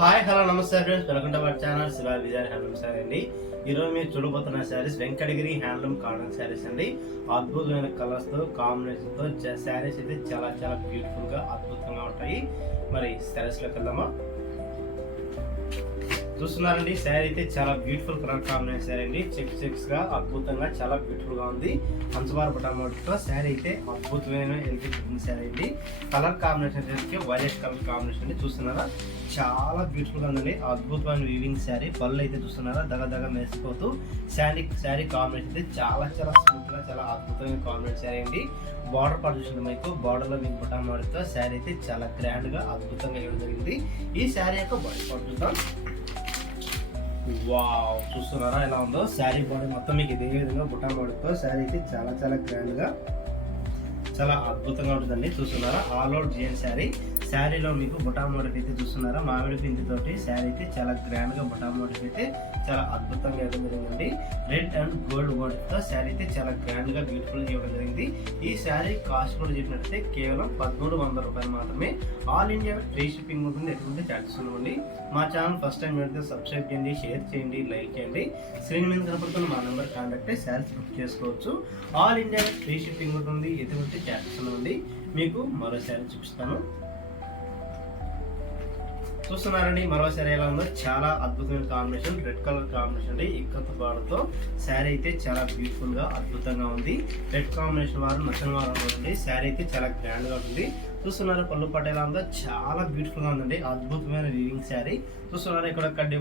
Hi hello నమస్తే friends, welcome to our channel Shiva Vijay handloom sorry అండి. ఈరోజు మీరు చూడబోతున్న శారీస్ వెంకటగిరి హ్యాండ్లూమ్ కాటన్ శారీస్ అండి. అద్భుతమైన కలర్స్ తో కాంబినేషన్ తో శారీస్ అయితే చాలా చాలా బ్యూటిఫుల్ గా అద్భుతంగా ఉంటాయి. మరి శారీస్ లోకి వెళ్దామా? చూస్తున్నారండి, శారీ అయితే చాలా బ్యూటిఫుల్ కలర్ కాంబినేషన్ శారీ అండి. చెక్స్ గా అద్భుతంగా చాలా బ్యూటిఫుల్ గా ఉంది. పంచబార బటామోతో శారీ అయితే అద్భుతమైన ఎలిగెంట్ శారీ అండి. కలర్ కాంబినేషన్ వచ్చేసి వైలెట్ కలర్ కాంబినేషన్ అండి. చూస్తున్నారా, చాలా బ్యూటిఫుల్ గా ఉందండి. అద్భుతమైన వీవింగ్ శారీ. పళ్ళు అయితే చూస్తున్నారా దగ మెరిసిపోతూ శారీ కాంబినేషన్ అయితే చాలా చాలా స్మూత్ గా చాలా అద్భుతమైన కాంబినేషన్ శారీ అండి. బార్డర్ పార్ట్ చూసిన మీకు బార్డర్ లో మీకు బటామోతో శారీ అయితే చాలా గ్రాండ్ గా అద్భుతంగా ఇవ్వడం జరిగింది. ఈ శారీ యొక్క బాడీ పార్ట్ చూద్దాం. వావ్, చూస్తున్నారా ఎలా ఉందో శారీ బాడీ మొత్తం మీకు ఇదే విధంగా బుటా బాడీతో శారీ అయితే చాలా చాలా గ్రాండ్ గా చాలా అద్భుతంగా ఉంటుందండి. చూస్తున్నారా, ఆల్ అవుట్ జిఎన్ శారీలో మీకు బుటా మోడల్ అయితే చూస్తున్నారా, మామిడి పిండి తోటి శారీ అయితే చాలా గ్రాండ్ గా బుటా మోడల్ అయితే చాలా అద్భుతంగా ఇవ్వడం జరిగిందండి. రెడ్ అండ్ గోల్డ్ బోర్డర్ తో శారీ అయితే చాలా గ్రాండ్ గా బ్యూటిఫుల్ గా ఇవ్వడం జరిగింది. ఈ శారీ కాస్ట్ కూడా చెప్పినట్లయితే కేవలం 1300 రూపాయలు మాత్రమే. ఆల్ ఇండియా ఫ్రీ షిప్పింగ్ ఉంటుంది, ఎటువంటి చార్జెస్ ఉండవండి. మా ఛానల్ ఫస్ట్ టైం పెడితే సబ్స్క్రైబ్ చేయండి, షేర్ చేయండి, లైక్ చేయండి. స్క్రీన్ మీద కనపడుతున్న మా నెంబర్ కాంటాక్ట్ అయ్యి శారీస్ బుక్ చేసుకోవచ్చు. ఆల్ ఇండియా ఫ్రీ షిప్పింగ్ ఉంటుంది, ఎటువంటి చార్జెస్ ఉండవండి. మీకు మరో శారీ చూపిస్తాను. చూస్తున్నారండి, మరో శారీ ఎలా ఉందో చాలా అద్భుతమైన కాంబినేషన్, రెడ్ కలర్ కాంబినేషన్ అండి. ఇక్కత్ బార్డర్తో శారీ అయితే చాలా బ్యూటిఫుల్ గా అద్భుతంగా ఉంది. రెడ్ కాంబినేషన్ వారు నచ్చిన వారు ఉంటుంది. శారీ అయితే చాలా గ్రాండ్ గా ఉంటుంది. చూస్తున్నారు, పళ్ళు పట్టు ఎలా ఉందో చాలా బ్యూటిఫుల్ గా ఉందండి. అద్భుతమైన వీవింగ్ శారీ. చూస్తున్నారు, ఇక్కడ కడ్డీ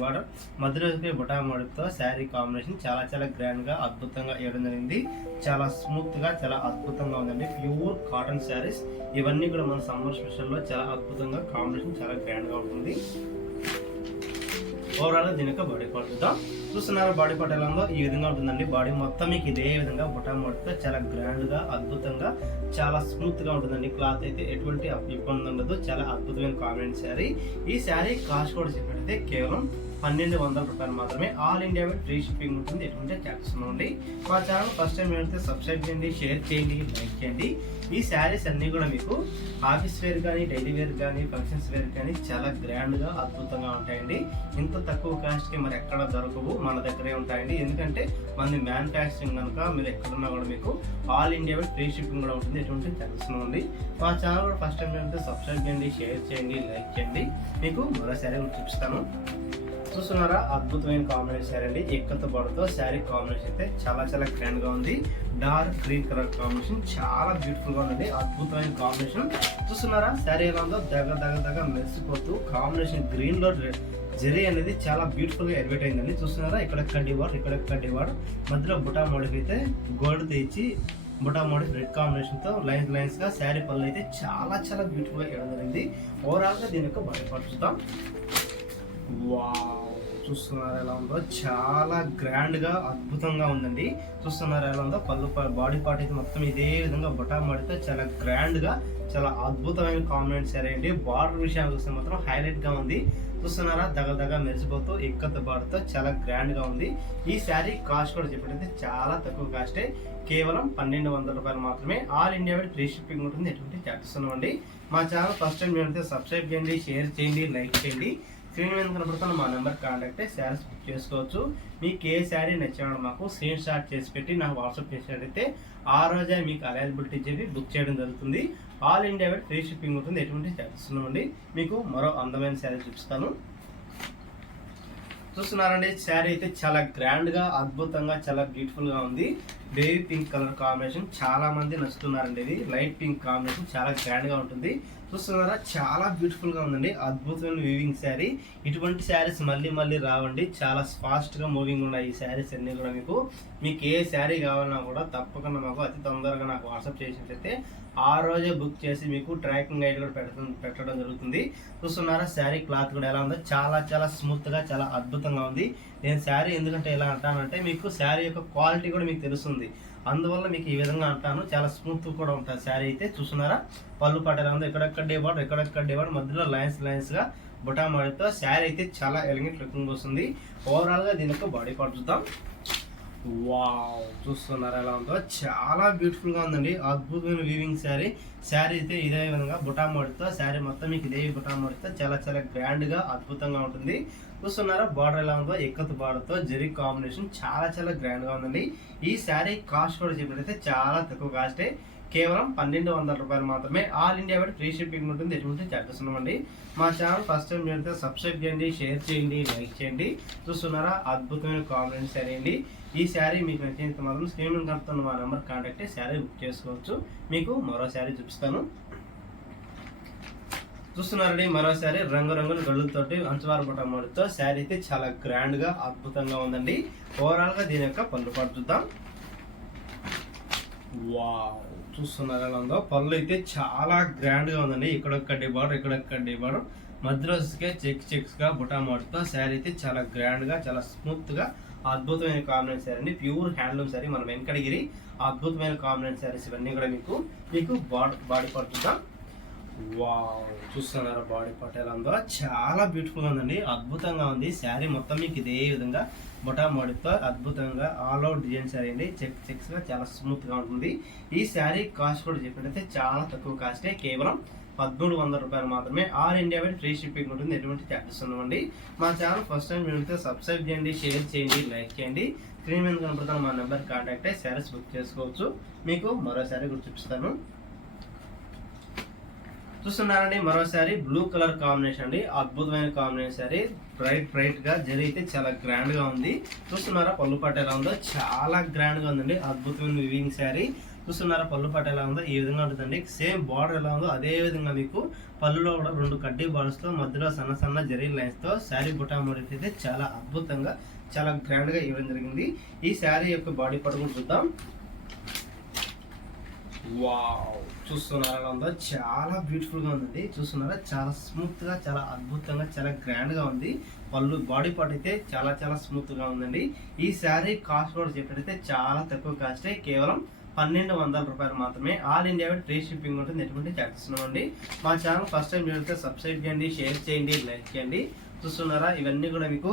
బార్డర్ మధ్యలో బుటా మోడల్తో శారీ కాంబినేషన్ చాలా చాలా గ్రాండ్ గా అద్భుతంగా ఇవ్వడం జరిగింది. చాలా స్మూత్ గా చాలా అద్భుతంగా ఉందండి. ప్యూర్ కాటన్ శారీస్ ఇవన్నీ కూడా మన సమ్మర్ స్పెషల్ లో చాలా అద్భుతంగా కాంబినేషన్ చాలా గ్రాండ్ గా ఉంటుంది. ఓవరాల్ దీని యొక్క బాడీ పార్ట్ చూద్దాం. చూస్తున్నారు, బాడీ పార్ట్ ఎలా ఉందో ఈ విధంగా ఉంటుందండి. బాడీ మొత్తం మీకు ఇదే విధంగా బుటా మోడల్తో చాలా గ్రాండ్ గా అద్భుతంగా చాలా స్మూత్ గా ఉంటుందండి. క్లాత్ అయితే ఎటువంటి ఇబ్బంది ఉండదు. చాలా అద్భుతమైన కాంబినేషన్ శారీ. ఈ శారీ కాస్ట్ కూడా చెప్పినట్టయితే కేవలం 1200 రూపాయలు మాత్రమే. ఆల్ ఇండియా ఫ్రీ షిప్పింగ్ ఉంటుంది, ఎటువంటి చార్జెస్ ఉండండి. మా ఛానల్ ఫస్ట్ టైం వెళ్తే సబ్స్క్రైబ్ చేయండి, షేర్ చేయండి, లైక్ చేయండి. ఈ శారీస్ అన్ని కూడా మీకు ఆఫీస్ వేర్ కానీ, డైలీ వేర్ కానీ, ఫంక్షన్స్ వేర్ కానీ చాలా గ్రాండ్ గా అద్భుతంగా ఉంటాయండి. ఇంత తక్కువ కాస్ట్ కి మరి ఎక్కడ దొరకవు, మన దగ్గరే ఉంటాయండి. ఎందుకంటే మన మ్యానుఫ్యాక్చరింగ్ కనుక మీరు ఎక్కడున్నా కూడా మీకు ఆల్ ఇండియా ఫ్రీ షిప్పింగ్ కూడా ఉంటుంది, ఎటువంటి చార్జెస్ ఉంది. మా ఛానల్ కూడా ఫస్ట్ టైం వెళ్తే సబ్స్క్రైబ్ చేయండి, షేర్ చేయండి, లైక్ చేయండి. మీకు మరో శారీ చూపిస్తాను. చూస్తున్నారా, అద్భుతమైన కాంబినేషన్ శారీ అండి. ఎక్కత బార్డర్తో శారీ కాంబినేషన్ అయితే చాలా చాలా గ్రాండ్ గా ఉంది. డార్క్ గ్రీన్ కలర్ కాంబినేషన్ చాలా బ్యూటిఫుల్ గా ఉంది. అద్భుతమైన కాంబినేషన్. చూస్తున్నారా, శారీ ఎలా ఉందో దగ మెరిసిపోతూ కాంబినేషన్ గ్రీన్ లో జెరీ అనేది చాలా బ్యూటిఫుల్ గా ఎలివేట్ అయిందండి. చూస్తున్నారా, ఇక్కడ కడ్డీ బార్డర్ మధ్యలో బుటా మోడల్ అయితే గోల్డ్ తెచ్చి బుటా మోడల్ రెడ్ కాంబినేషన్ తో లైన్స్ గా శారీ పళ్ళు అయితే చాలా చాలా బ్యూటిఫుల్ గా ఇవ్వడం జరిగింది. ఓవరాల్ గా దీని యొక్క బాడీ పార్ట్ చూద్దాం. వావ్, చూస్తున్నారు ఎలా ఉందో చాలా గ్రాండ్ గా అద్భుతంగా ఉందండి. చూస్తున్నారు ఎలా ఉందో పళ్ళు బాడీ పార్ట్ అయితే మొత్తం ఇదే విధంగా బుటా మోడల్తో చాలా గ్రాండ్ గా చాలా అద్భుతమైన కాంబినేషన్ శారీ అండి. బార్డర్ విషయానికి వస్తే మాత్రం హైలైట్ గా ఉంది. చూస్తున్నారా, దగ మెరిసిపోతూ ఎక్కత బార్డర్తో చాలా గ్రాండ్ గా ఉంది. ఈ శారీ కాస్ట్ కూడా చెప్పినట్లయితే చాలా తక్కువ కాస్టే, కేవలం 1200 రూపాయలు మాత్రమే. ఆల్ ఇండియా ఫ్రీ షిప్పింగ్ ఉంటుంది, ఎటువంటి చార్జెస్ ఉండవండి. మా ఛానల్ ఫస్ట్ టైం చూస్తే సబ్స్క్రైబ్ చేయండి, షేర్ చేయండి, లైక్ చేయండి. స్క్రీన్ మీద కనపడుతున్న మా నెంబర్ కాంటాక్ట్ అయ్యి శారీస్ బుక్ చేసుకోవచ్చు. మీకు ఏ శారీ నచ్చాడో మాకు స్క్రీన్ షాట్ చేసి పెట్టి నాకు వాట్సాప్ చేసినట్టయితే ఆ రోజే మీకు అవైలబిలిటీ చెప్పి బుక్ చేయడం జరుగుతుంది. ఆల్ ఇండియా ఫ్రీ షిప్పింగ్ ఉంటుంది, ఎటువంటి చార్జెస్ ఉండవండి. మీకు మరో అందమైన శారీ చూపిస్తాను. చూస్తున్నారండి, శారీ అయితే చాలా గ్రాండ్ గా అద్భుతంగా చాలా బ్యూటిఫుల్ గా ఉంది. బేబీ పింక్ కలర్ కాంబినేషన్ చాలా మంది నచ్చుతున్నారండి. ఇది లైట్ పింక్ కాంబినేషన్ చాలా గ్రాండ్ గా ఉంటుంది. చూస్తున్నారా, చాలా బ్యూటిఫుల్ గా ఉందండి. అద్భుతమైన వీవింగ్ శారీ. ఇటువంటి శారీస్ మళ్ళీ రావండి. చాలా ఫాస్ట్ గా మూవింగ్ ఉన్నాయి ఈ శారీస్ అన్ని కూడా. మీకు ఏ శారీ కావాలన్నా కూడా తప్పకుండా మాకు అతి తొందరగా నాకు వాట్సాప్ చేసినట్లయితే ఆ రోజే బుక్ చేసి మీకు ట్రాకింగ్ ఐడి కూడా పెట్టడం జరుగుతుంది. చూస్తున్నారా, శారీ క్లాత్ కూడా ఎలా ఉందో చాలా చాలా స్మూత్ గా చాలా అద్భుతంగా ఉంది. నేను శారీ ఎందుకంటే ఎలా అంటానంటే మీకు శారీ యొక్క క్వాలిటీ కూడా మీకు తెలుస్తుంది, అందువల్ల మీకు ఈ విధంగా అంటాను. చాలా స్మూత్ కూడా ఉంటుంది శారీ అయితే. చూస్తున్నారా, పళ్ళు పాట ఎలా ఉందో ఎక్కడెక్కడ డివార్డ్ మధ్యలో లైన్స్ గా బుటా మోడల్తో శారీ అయితే చాలా ఎలిగెంట్ లుకింగ్ వస్తుంది. ఓవరాల్ గా దీని యొక్క బాడీ పార్ట్ చూద్దాం. వావ్, చూస్తున్నారు ఎలా ఉందో, చాలా బ్యూటిఫుల్ గా ఉందండి. అద్భుతమైన వీవింగ్ శారీ. శారీ అయితే ఇదే విధంగా బుటా మోడీతో, శారీ మొత్తం మీకు ఇదే బుటా మోడీతో చాలా చాలా గ్రాండ్ గా అద్భుతంగా ఉంటుంది. చూస్తున్నారా బార్డర్ ఎలా ఉందో, ఎక్కత్ బార్డర్ తో జరీ కాంబినేషన్ చాలా చాలా గ్రాండ్ గా ఉందండి. ఈ శారీ కాస్ట్ కూడా చెప్పినట్లయితే చాలా తక్కువ కాస్టే, కేవలం 1200 రూపాయలు మాత్రమే. All India wide free shipping ఉంటుంది, ఎటువంటి చార్జెస్ ఉన్నామండి. మా ఛానల్ ఫస్ట్ టైం చేస్తే సబ్స్క్రైబ్ చేయండి, షేర్ చేయండి, లైక్ చేయండి. చూస్తున్నారా అద్భుతమైన కాంబినేషన్ శారీ అండి. ఈ శారీ మీకు నచ్చినంత మాత్రం స్క్రీన్ మీద కనుతున్న మా నెంబర్ కాంటాక్ట్ అయ్యి శారీ బుక్ చేసుకోవచ్చు. మీకు మరో శారీ చూపిస్తాను. చూస్తున్నారండి మరో శారీ రంగురంగుల గళ్ళతోటి అంచువారు బొటమోడితో శారీ అయితే చాలా గ్రాండ్ గా అద్భుతంగా ఉందండి. ఓవరాల్ గా దీని యొక్క పళ్ళు పాటు చూద్దాం. వావ్, చూస్తున్నారు ఎలా ఉందో, పళ్ళు అయితే చాలా గ్రాండ్ గా ఉందండి. ఇక్కడొక్క డిబార్డర్, ఇక్కడొక్క డిబార్డర్, మధ్యలో చెక్స్ గా బుటామోడితో శారీ అయితే చాలా గ్రాండ్ గా, చాలా స్మూత్ గా అద్భుతమైన కాంబినేషన్ శారీ అండి. ప్యూర్ హ్యాండ్లూమ్ శారీ, మన వెంకటగిరి అద్భుతమైన కాంబినేషన్ శారీస్ ఇవన్నీ కూడా మీకు బాడీ పార్ట్ చూద్దాం. వావ్, చూస్తున్నారా బాడీ పార్ట్ ఎలా ఉందో, చాలా బ్యూటిఫుల్ గా ఉందండి, అద్భుతంగా ఉంది. శారీ మొత్తం మీకు ఇదే విధంగా బొటా మోడీతో అద్భుతంగా ఆల్ అవుట్ డిజైన్ శారీ అండి. చెక్స్ గా చాలా స్మూత్ గా ఉంటుంది. ఈ శారీ కాస్ట్ కూడా చెప్పినట్లయితే చాలా తక్కువ కాస్టే, కేవలం 1300 రూపాయలు మాత్రమే. All India wide free shipping ఉంటుంది, ఎటువంటి చార్జెస్ ఉండవండి. మా ఛానల్ ఫస్ట్ టైం మీరు సబ్స్క్రైబ్ చేయండి, షేర్ చేయండి, లైక్ చేయండి. స్క్రీన్ మీద కనపడుతున్న మా నెంబర్ కాంటాక్ట్ అయ్యి శారీస్ బుక్ చేసుకోవచ్చు. మీకు మరో శారీ కూడా చూపిస్తాను. చూస్తున్నారండి మరో శారీ బ్లూ కలర్ కాంబినేషన్ అండి, అద్భుతమైన కాంబినేషన్ శారీ. బ్రైట్ గా జరీ అయితే చాలా గ్రాండ్ గా ఉంది. చూస్తున్నారా పళ్ళు పట్టు ఎలా ఉందో, చాలా గ్రాండ్ గా ఉందండి, అద్భుతమైన వివింగ్ శారీ. చూస్తున్నారా పళ్ళు పట్టు ఎలా ఉందో, ఈ విధంగా ఉంటుందండి. సేమ్ బార్డర్ ఎలా ఉందో అదే విధంగా మీకు పళ్ళులో కూడా 2 కడ్డీ బార్డర్స్ తో, మధ్యలో సన్న జరీ లైన్స్ తో శారీ బుటా మోడీ అయితే చాలా అద్భుతంగా, చాలా గ్రాండ్ గా ఇవ్వడం జరిగింది. ఈ శారీ యొక్క బాడీ పార్ట్ కూడా చూద్దాం. వావ్, చూస్తున్నారా ఎలా ఉందో, చాలా బ్యూటిఫుల్ గా ఉందండి. చూస్తున్నారా చాలా స్మూత్ గా, చాలా అద్భుతంగా, చాలా గ్రాండ్ గా ఉంది. పళ్ళు బాడీ పార్ట్ అయితే చాలా చాలా స్మూత్ గా ఉందండి. ఈ శారీ కాస్ట్ కూడా చెప్పినట్టయితే చాలా తక్కువ కాస్టే, కేవలం 1200 రూపాయలు మాత్రమే. All India wide free shipping ఉంటుంది, ఎటువంటి చార్జెస్ ఉండవండి. మా ఛానల్ ఫస్ట్ టైం చూస్తే సబ్స్క్రైబ్ చేయండి, షేర్ చేయండి, లైక్ చేయండి. చూస్తున్నారా ఇవన్నీ కూడా మీకు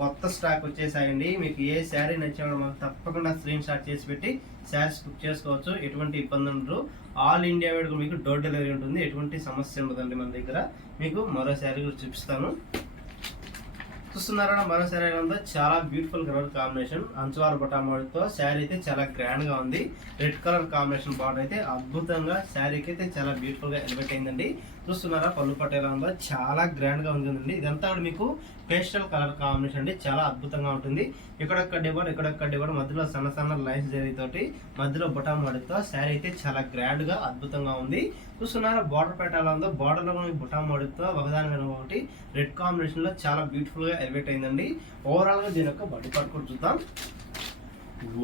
కొత్త స్టాక్ వచ్చేసాయండి. మీకు ఏ శారీ నచ్చినా మాకు తప్పకుండా స్క్రీన్ షాట్ చేసి పెట్టి శారీస్ బుక్ చేసుకోవచ్చు, ఎటువంటి ఇబ్బంది ఉండదు. ఆల్ ఇండియా వైడ్ మీకు డోర్ డెలివరీ ఉంటుంది, ఎటువంటి సమస్య ఉండదండి మన దగ్గర. మీకు మరో శారీ కూడా చూపిస్తాను. చూస్తున్నారా మరో శారీ ఎలా ఉందో, చాలా బ్యూటిఫుల్ కలర్ కాంబినేషన్, అంచువారు బొటామోడితో శారీ అయితే చాలా గ్రాండ్ గా ఉంది. రెడ్ కలర్ కాంబినేషన్ బార్డర్ అయితే అద్భుతంగా శారీకి అయితే చాలా బ్యూటిఫుల్ గా ఎలివేట్ అయిందండి. చూస్తున్నారా పళ్ళు పట్టు ఎలా ఉందో, చాలా గ్రాండ్ గా ఉంటుందండి. ఇదంతా కూడా మీకు పేస్టల్ కలర్ కాంబినేషన్ అండి, చాలా అద్భుతంగా ఉంటుంది. ఇక్కడొక్క డిబార్, మధ్యలో సన్న లైన్స్ జరిగితోటి, మధ్యలో బొటామోడితో శారీ అయితే చాలా గ్రాండ్ గా అద్భుతంగా ఉంది. చూస్తున్నారా బార్డర్ పేట ఎలా ఉందో, బార్డర్ లో బొటామోడితో ఒకదాని మీద ఒకటి రెడ్ కాంబినేషన్ లో చాలా బ్యూటిఫుల్ గా ఎలివేట్ అయిందండి. ఓవరాల్ గా దీని యొక్క బాడీ పార్ట్ కూడా చూద్దాం.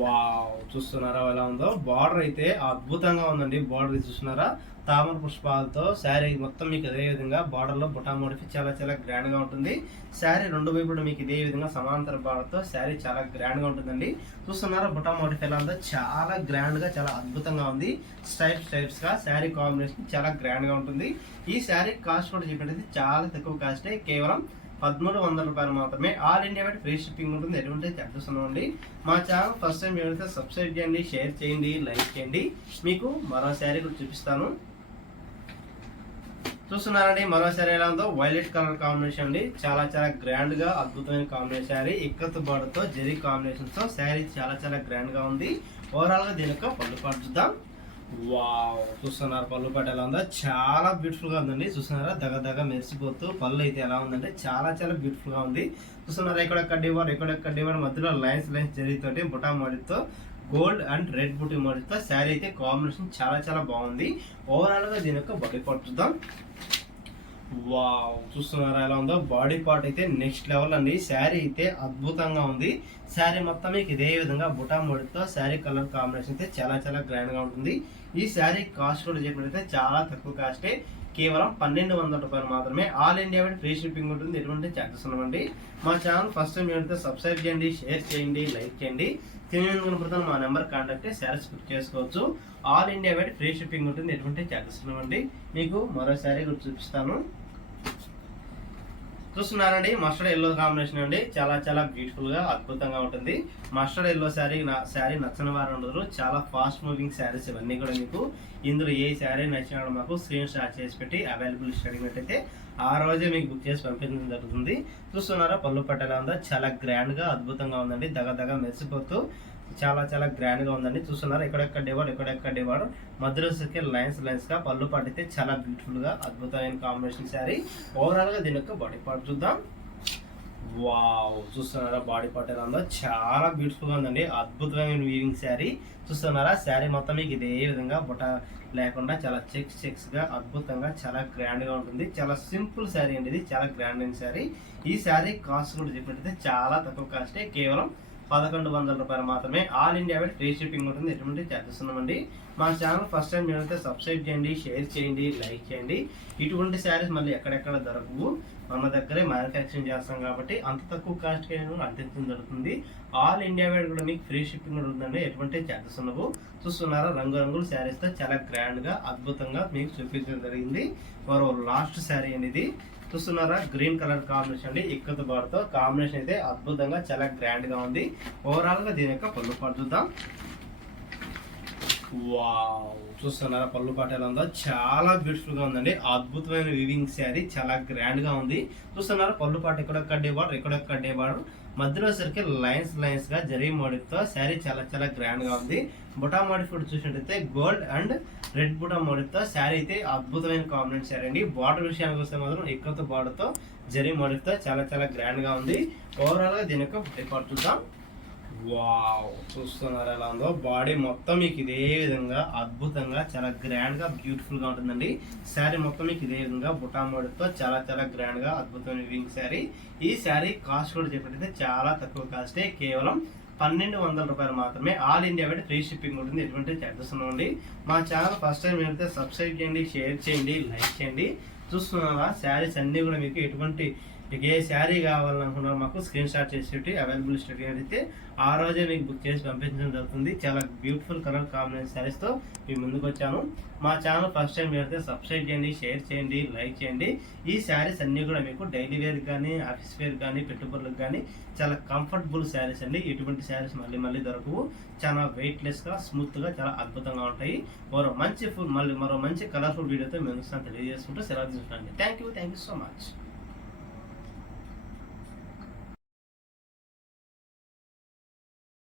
వావ్, చూస్తున్నారా ఎలా ఉందో, బార్డర్ అయితే అద్భుతంగా ఉందండి. బార్డర్ చూస్తున్నారా తామర పుష్పాలతో శారీ మొత్తం మీకు అదే విధంగా బార్డర్ లో బుటా మోడిఫి చాలా చాలా గ్రాండ్ గా ఉంటుంది. శారీ రెండు వైపులు మీకు ఇదే విధంగా సమాంతర బార్డర్ తో శారీ చాలా గ్రాండ్ గా ఉంటుందండి. చూస్తున్నారా బుటా మోడిఫి ఎలా ఉందో, చాలా గ్రాండ్ గా, చాలా అద్భుతంగా ఉంది. స్టైప్స్ గా శారీ కాంబినేషన్ చాలా గ్రాండ్ గా ఉంటుంది. ఈ శారీ కాస్ట్ కూడా చెప్పినట్టు చాలా తక్కువ కాస్టే, కేవలం 1300 రూపాయలు మాత్రమే. All India wide free shipping ఉంటుంది, ఎటువంటి చార్జెస్ ఉండవండి. మా ఛానల్ ఫస్ట్ టైం ఎవరైతే సబ్స్క్రైబ్ చేయండి, షేర్ చేయండి, లైక్ చేయండి. మీకు మరో శారీ కూడా చూపిస్తాను. చూస్తున్నారండి మరో శారీ ఎలా ఉందో, వైలెట్ కలర్ కాంబినేషన్ అండి, చాలా చాలా గ్రాండ్ గా అద్భుతమైన కాంబినేషన్ శారీ. ఇక్కత్ బార్డర్ తో జెరీ కాంబినేషన్ తో శారీ చాలా చాలా గ్రాండ్ గా ఉంది. ఓవరాల్ గా దీని యొక్క పళ్ళు పాటు చూద్దాం. వావ్, చూస్తున్నారు పళ్ళు పాటు ఎలా ఉందో, చాలా బ్యూటిఫుల్ గా ఉందండి. చూస్తున్నారా దగ మెరిసిపోతూ పళ్ళు అయితే ఎలా ఉందంటే చాలా చాలా బ్యూటిఫుల్ గా ఉంది. చూస్తున్నారా ఇక్కడ కడ్డీవార్ మధ్యలో లైన్స్ జరిగితోటి బుటా మోడీతో గోల్డ్ అండ్ రెడ్ బుటీ మోడీతో శారీ అయితే కాంబినేషన్ చాలా చాలా బాగుంది. ఓవరాల్ గా దీని యొక్క బాడీ పార్ట్ చూద్దాం. వావ్, చూస్తున్నారా ఎలా ఉందో, బాడీ పార్ట్ అయితే నెక్స్ట్ లెవెల్ అండి. శారీ అయితే అద్భుతంగా ఉంది. శారీ మొత్తం మీకు ఇదే విధంగా బుటా మోడీతో శారీ కలర్ కాంబినేషన్ అయితే చాలా చాలా గ్రాండ్ గా ఉంటుంది. ఈ శారీ కాస్ట్ కూడా చెప్పినట్లయితే చాలా తక్కువ కాస్టే, కేవలం 1200 రూపాయలు మాత్రమే. All India wide free shipping ఉంటుంది, ఎటువంటి చార్జెస్ ఉండవండి. మా ఛానల్ ఫస్ట్ టైం ఎవరైతే సబ్స్క్రైబ్ చేయండి, షేర్ చేయండి, లైక్ చేయండి. కనుక మా నెంబర్ కాంటాక్ట్ శారీస్ బుక్ చేసుకోవచ్చు. All India wide free shipping ఉంటుంది, ఎటువంటి చార్జెస్ ఉండవండి. మీకు మరో శారీ కూడా చూపిస్తాను. చూస్తున్నారండి మస్టర్డ్ ఎల్లో కాంబినేషన్ అండి, చాలా చాలా బ్యూటిఫుల్ గా అద్భుతంగా ఉంటుంది. మస్టర్డ్ ఎల్లో శారీ నచ్చని వారు ఉండదు. చాలా ఫాస్ట్ మూవింగ్ శారీస్ ఇవన్నీ కూడా మీకు. ఇందులో ఏ శారీ నచ్చినా మాకు స్క్రీన్ షాట్ చేసి పెట్టి అవైలబుల్ అడిగినట్టయితే ఆ రోజే మీకు బుక్ చేసి పంపించడం జరుగుతుంది. చూస్తున్నారా పళ్ళు పట్టు ఎలా ఉందో, చాలా గ్రాండ్ గా అద్భుతంగా ఉందండి. దగ మెరిసిపోతూ చాలా చాలా గ్రాండ్ గా ఉందండి. చూస్తున్నారు ఎక్కడెక్కడ డివాడు మధ్యలో లైన్స్ గా పళ్ళు పట్టితే చాలా బ్యూటిఫుల్ గా అద్భుతమైన కాంబినేషన్ శారీ. ఓవరాల్ గా దీని యొక్క బాడీ పార్ట్ చూద్దాం. వావ్, చూస్తున్నారా బాడీ పార్ట్ ఎలా ఉందో, చాలా బ్యూటిఫుల్ గా ఉందండి. అద్భుతమైన వీవింగ్ శారీ. చూస్తున్నారా శారీ మొత్తం మీకు ఇదే విధంగా బుట్ట లేకుండా చాలా చెక్స్ గా అద్భుతంగా చాలా గ్రాండ్ గా ఉంటుంది. చాలా సింపుల్ శారీ అండి, ఇది చాలా గ్రాండ్ అయిన శారీ. ఈ శారీ కాస్ట్ కూడా చెప్పినట్టయితే చాలా తక్కువ కాస్టే, కేవలం 1100 రూపాయలు మాత్రమే. All India wide free shipping ఉంటుంది, ఎటువంటి చార్జెస్ ఉన్నామండి. మా ఛానల్ ఫస్ట్ టైం మీరైతే సబ్స్క్రైబ్ చేయండి, షేర్ చేయండి, లైక్ చేయండి. ఇటువంటి శారీస్ మళ్ళీ ఎక్కడెక్కడ దొరకవు, మన దగ్గరే మ్యానుఫ్యాక్చరింగ్ చేస్తాం కాబట్టి అంత తక్కువ కాస్ట్కి అందించడం జరుగుతుంది. ఆల్ ఇండియా వైడ్ కూడా మీకు ఫ్రీ షిప్పింగ్ కూడా ఉందండి, ఎటువంటి చార్జెస్ ఉండవు. చూస్తున్నారా రంగురంగుల శారీస్తో చాలా గ్రాండ్గా అద్భుతంగా మీకు చూపించడం జరిగింది. మరో లాస్ట్ శారీ అండి ఇది. చూస్తున్నారా గ్రీన్ కలర్ కాంబినేషన్ అండి, ఇక్కత బార్తో కాంబినేషన్ అయితే అద్భుతంగా చాలా గ్రాండ్ గా ఉంది. ఓవరాల్ గా దీని యొక్క పళ్ళు పాటు చూద్దాం. వావ్, చూస్తున్నారా పళ్ళు పాటు ఎలా ఉందో, చాలా బ్యూటిఫుల్ గా ఉందండి. అద్భుతమైన వివింగ్ శారీ, చాలా గ్రాండ్ గా ఉంది. చూస్తున్నారా పళ్ళు పాటు ఎక్కడొక్క డే బార్డర్ మధ్యలో సరికి లైన్స్ గా జరీ మోడీతో శారీ చాలా చాలా గ్రాండ్ గా ఉంది. బుటా మోడీ ఫుడ్ చూసినట్టయితే గోల్డ్ అండ్ రెడ్ బుటా మోడీతో శారీ అయితే అద్భుతమైన కాంబినేషన్ శారీ అండి. బార్డర్ విషయానికి వస్తే మాత్రం ఎక్కువ బార్డర్ తో జరీ మోడీతో చాలా చాలా గ్రాండ్ గా ఉంది. ఓవరాల్ గా దీని యొక్క రికార్డ్ చూద్దాం. వావ్, చూస్తున్నారు ఎలా ఉందో, బాడీ మొత్తం మీకు ఇదే విధంగా అద్భుతంగా చాలా గ్రాండ్ గా బ్యూటిఫుల్ గా ఉంటుందండి. శారీ మొత్తం మీకు ఇదే విధంగా బుటా మోడీతో చాలా చాలా గ్రాండ్ గా అద్భుతమైన వివింగ్ శారీ. ఈ శారీ కాస్ట్ కూడా చెప్పినట్టయితే చాలా తక్కువ కాస్టే, కేవలం 1200 రూపాయలు మాత్రమే. All India wide free shipping ఉంటుంది, ఎటువంటి చార్జెస్ ఉన్నాయండి. మా ఛానల్ ఫస్ట్ టైం అయితే సబ్స్క్రైబ్ చేయండి, షేర్ చేయండి, లైక్ చేయండి. చూస్తున్నారా శారీస్ అన్ని కూడా మీకు ఎటువంటి మీకు ఏ శారీ కావాలనుకున్నారో మాకు స్క్రీన్ షాట్ చేసి అవైలబుల్ స్టడీ అయితే ఆ రోజే మీకు బుక్ చేసి పంపించడం జరుగుతుంది. చాలా బ్యూటిఫుల్ కలర్ కాంబినేషన్ శారీస్తో మీ ముందుకు వచ్చాను. మా ఛానల్ ఫస్ట్ టైం అయితే సబ్స్క్రైబ్ చేయండి, షేర్ చేయండి, లైక్ చేయండి. ఈ శారీస్ అన్నీ కూడా మీకు డైలీ వేర్ కానీ, ఆఫీస్ వేర్ కానీ, పెట్టుబడులకు కానీ చాలా కంఫర్టబుల్ శారీస్ అండి. ఇటువంటి శారీస్ మళ్ళీ దొరకవు. చాలా వెయిట్లెస్గా, స్మూత్గా, చాలా అద్భుతంగా ఉంటాయి. మరో మంచి కలర్ఫుల్ వీడియోతో మేము తెలియజేసుకుంటూ సెలవు తీసుకుంటాను. Thank you so much.